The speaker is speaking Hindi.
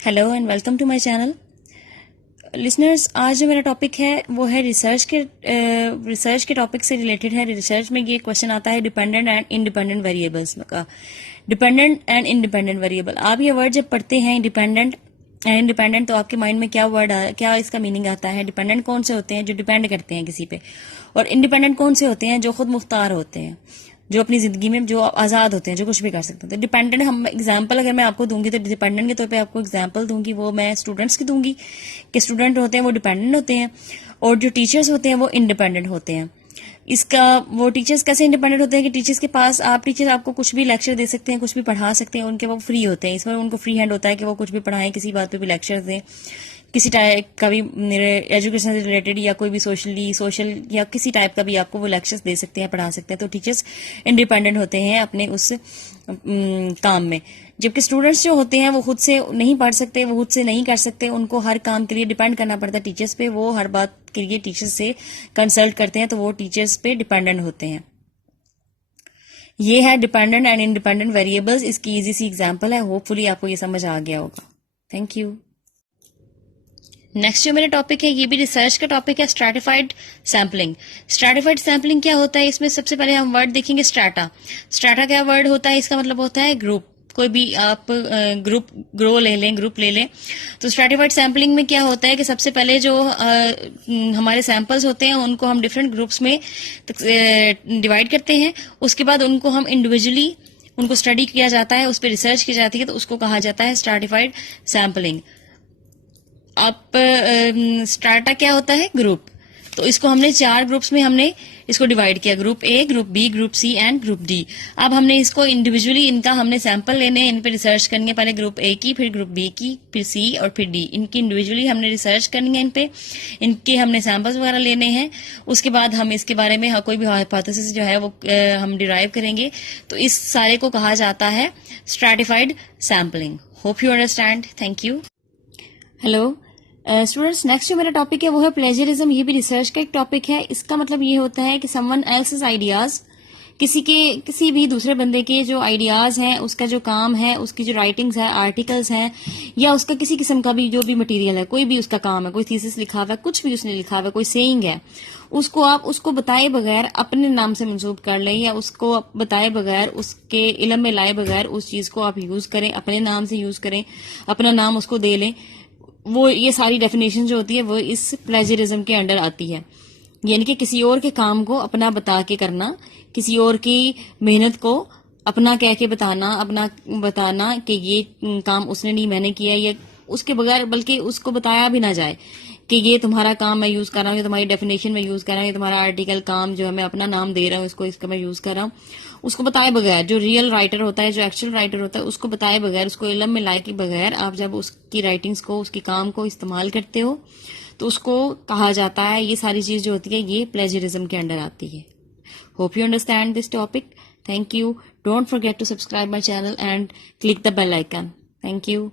Hello and welcome to my channel listeners. आज जो मेरा टॉपिक है वो है रिसर्च के टॉपिक से रिलेटेड है। रिसर्च में ये क्वेश्चन आता है डिपेंडेंट एंड इंडिपेंडेंट वेरिएबल्स का। डिपेंडेंट एंड इंडिपेंडेंट वेरिएबल, आप ये वर्ड जब पढ़ते हैं डिपेंडेंट एंड इंडिपेंडेंट, तो आपके माइंड में क्या इसका मीनिंग आता है? डिपेंडेंट कौन से होते हैं? जो डिपेंड करते हैं किसी पे। और इंडिपेंडेंट कौन से होते हैं? जो खुद मुख्तार होते हैं, जो अपनी जिंदगी में जो आजाद होते हैं, जो कुछ भी कर सकते हैं। तो डिपेंडेंट, हम एग्जांपल अगर मैं आपको दूंगी तो डिपेंडेंट के तौर पे आपको एग्जांपल दूंगी, वो मैं स्टूडेंट्स की दूंगी कि स्टूडेंट होते हैं वो डिपेंडेंट होते हैं और जो टीचर्स होते हैं वो इंडिपेंडेंट होते हैं। इसका वो टीचर्स कैसे इंडिपेंडेंट होते हैं कि टीचर्स के पास टीचर आपको कुछ भी लेक्चर दे सकते हैं, कुछ भी पढ़ा सकते हैं, उनके वो फ्री होते हैं। इसमें उनको फ्री हैंड होता है कि वो कुछ भी पढ़ाएं, किसी बात पे भी लेक्चर दें, किसी टाइप का भी एजुकेशन से रिलेटेड या कोई भी सोशल या किसी टाइप का भी आपको वो लेक्चर्स दे सकते हैं, पढ़ा सकते हैं। तो टीचर्स इंडिपेंडेंट होते हैं अपने उस काम में। जबकि स्टूडेंट्स जो होते हैं वो खुद से नहीं पढ़ सकते, वो खुद से नहीं कर सकते, उनको हर काम के लिए डिपेंड करना पड़ता है टीचर्स पे। वो हर बात के लिए टीचर्स से कंसल्ट करते हैं, तो वो टीचर्स पे डिपेंडेंट होते हैं। ये है डिपेंडेंट एंड इंडिपेंडेंट वेरिएबल्स। इसकी इजी सी एग्जांपल है। होपफुली आपको ये समझ आ गया होगा। Thank you. नेक्स्ट जो मेरा टॉपिक है ये भी रिसर्च का टॉपिक है, स्ट्रैटिफाइड सैम्पलिंग। स्ट्रैटिफाइड सैम्पलिंग क्या होता है? इसमें सबसे पहले हम वर्ड देखेंगे स्ट्रैटा। स्ट्रैटा क्या वर्ड होता है? इसका मतलब होता है ग्रुप। कोई भी आप ग्रुप ले लें। तो स्ट्रैटिफाइड सैम्पलिंग में क्या होता है कि सबसे पहले जो हमारे सैंपल्स होते हैं उनको हम डिफरेंट ग्रुप्स में डिवाइड करते हैं। उसके बाद उनको हम इंडिविजुअली उनको स्टडी किया जाता है, उस पर रिसर्च की जाती है, तो उसको कहा जाता है स्ट्रैटिफाइड सैम्पलिंग। आप स्ट्रैटा क्या होता है? ग्रुप। तो इसको हमने 4 ग्रुप्स में हमने इसको डिवाइड किया, group A, group B, group C and group D. अब हमने इसको इंडिविजुअली इनका हमने सैंपल लेने हैं, इन पे रिसर्च करनी है। पहले ग्रुप ए की, फिर ग्रुप बी की, फिर सी और फिर डी। इनकी इंडिविजुअली हमने रिसर्च करनी है, इन पे इनके हमने सैंपल्स वगैरह लेने हैं। उसके बाद हम इसके बारे में कोई भी हाइपोथेसिस जो है वो हम डिराइव करेंगे। तो इस सारे को कहा जाता है stratified sampling. Hope you understand. Thank you. Hello students, next जो मेरा टॉपिक है वो है प्लेजरिज्म। ये भी रिसर्च का एक टॉपिक है। इसका मतलब ये होता है कि समवन एल्सेस आइडियाज, किसी भी दूसरे बंदे के जो आइडियाज हैं, उसका जो काम है, उसकी जो राइटिंग्स है, आर्टिकल्स हैं, या उसका किसी किस्म का भी जो भी मटेरियल है, कोई भी उसका काम है, कोई थीसिस लिखा हुआ है, कुछ भी उसने लिखा हुआ है, कोई सेइंग है, उसको आप उसको बताए बगैर अपने नाम से मंसूब कर लें, या उसको बताए बगैर, उसके इल्म में लाए बगैर उस चीज को आप यूज करें, अपने नाम से यूज करें, अपना नाम उसको दे लें। वो ये सारी डेफिनेशन जो होती है वो इस प्लेजरिज्म के अंडर आती है। यानी कि किसी और के काम को अपना बता के करना, किसी और की मेहनत को अपना कह के बताना कि ये काम उसने नहीं, मैंने किया, या उसके बगैर, बल्कि उसको बताया भी ना जाए कि ये तुम्हारा काम मैं यूज कर रहा हूँ, ये तुम्हारी डेफिनेशन में यूज कर रहा हूँ, ये तुम्हारा आर्टिकल काम जो है मैं अपना नाम दे रहा हूँ, इसको इसका मैं यूज कर रहा हूँ। उसको बताए बगैर, जो रियल राइटर होता है, जो एक्चुअल राइटर होता है, उसको बताए बगैर, उसको इल्म में लाए के बगैर आप जब उसकी राइटिंग्स को, उसके काम को इस्तेमाल करते हो, तो उसको कहा जाता है, ये सारी चीज जो होती है ये प्लेजरिज्म के अंडर आती है। Hope you understand this topic. Thank you. Don't forget to subscribe my channel and click the bell icon. Thank you.